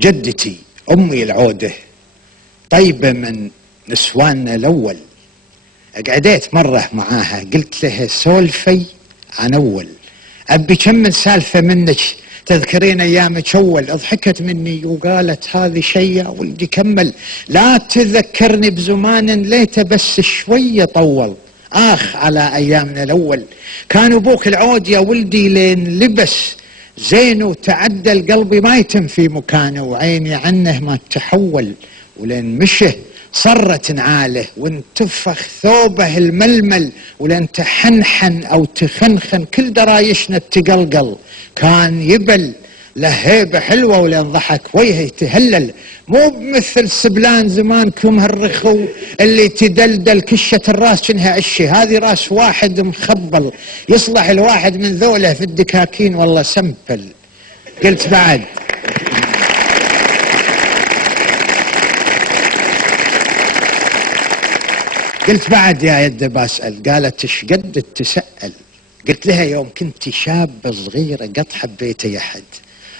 جدتي أمي العودة طيبة من نسواننا الأول. قعدت مرة معاها قلت لها سولفي عن أول، أبي كم سالفة منك تذكرين أيامك أول. ضحكت مني وقالت هذه شيء يا ولدي كمل، لا تذكرني بزمان ليته بس شوية طول. آخ على أيامنا الأول، كان أبوك العود يا ولدي لين لبس زين وتعدل قلبي ما يتم في مكانه، وعيني عنه ما تحول، ولين مشه صرت نعاله وانتفخ ثوبه الململ، ولين تحنحن أو تخنخن كل درايشنا تقلقل. كان يبل له هيبة حلوة ولين ضحك وجهه يتهلل، مو بمثل سبلان زمانكم هالرخو اللي تدلدل كشة الراس شنها عشة. هذه راس واحد مخبل يصلح الواحد من ذوله في الدكاكين والله سمبل. قلت بعد يا يد بسأل. قالت ايش قد تسأل؟ قلت لها يوم كنت شابة صغيرة قد حبيت يا حد.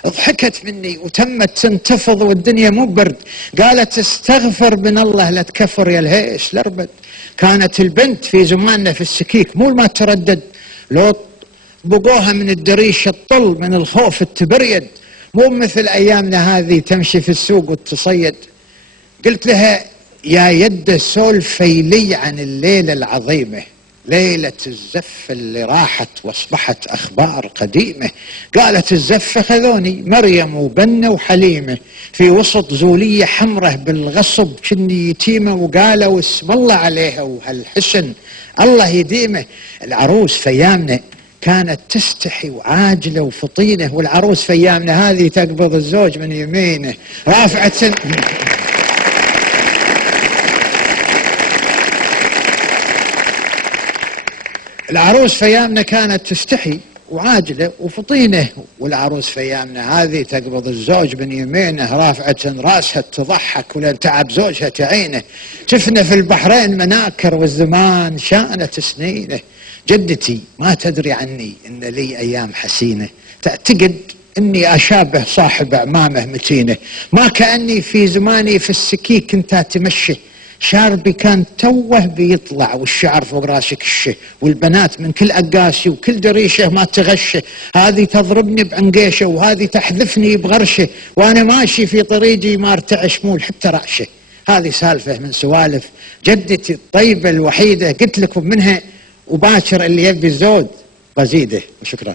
ضحكت مني وتمت تنتفض والدنيا مو برد. قالت استغفر من الله لا تكفر يا الهيش لربد. كانت البنت في زماننا في السكيك مو ما تردد، لو بقوها من الدريش الطل من الخوف التبريد، مو مثل ايامنا هذه تمشي في السوق وتصيد. قلت لها يا يد سولفي لي عن الليلة العظيمة، ليلة الزف اللي راحت واصبحت اخبار قديمة. قالت الزف خذوني مريم وبنة وحليمة في وسط زولية حمره بالغصب كني يتيمة، وقالوا اسم الله عليها وهالحسن الله يديمه. العروس في ايامنا كانت تستحي وعاجلة وفطينة، والعروس في ايامنا هذه تقبض الزوج من يمينه رافعة العروس في ايامنا كانت تستحي وعاجله وفطينه، والعروس في ايامنا هذه تقبض الزوج من يمينه رافعه راسها تضحك ولين تعب زوجها تعينه. شفنا في البحرين مناكر والزمان شانت سنينه. جدتي ما تدري عني ان لي ايام حسينه، تعتقد اني اشابه صاحب عمامه متينه. ما كاني في زماني في السكيك كنت اتمشى، شاربي كان توه بيطلع والشعر فوق راسي كشه، والبنات من كل أقاسي وكل دريشه ما تغشه. هذه تضربني بعنقيشه وهذه تحذفني بغرشه، وانا ماشي في طريقي ما ارتعش مول حتى رعشه. هذه سالفه من سوالف جدتي الطيبه الوحيده قلت لكم منها، وباكر اللي يبي الزود بزيده. وشكرا.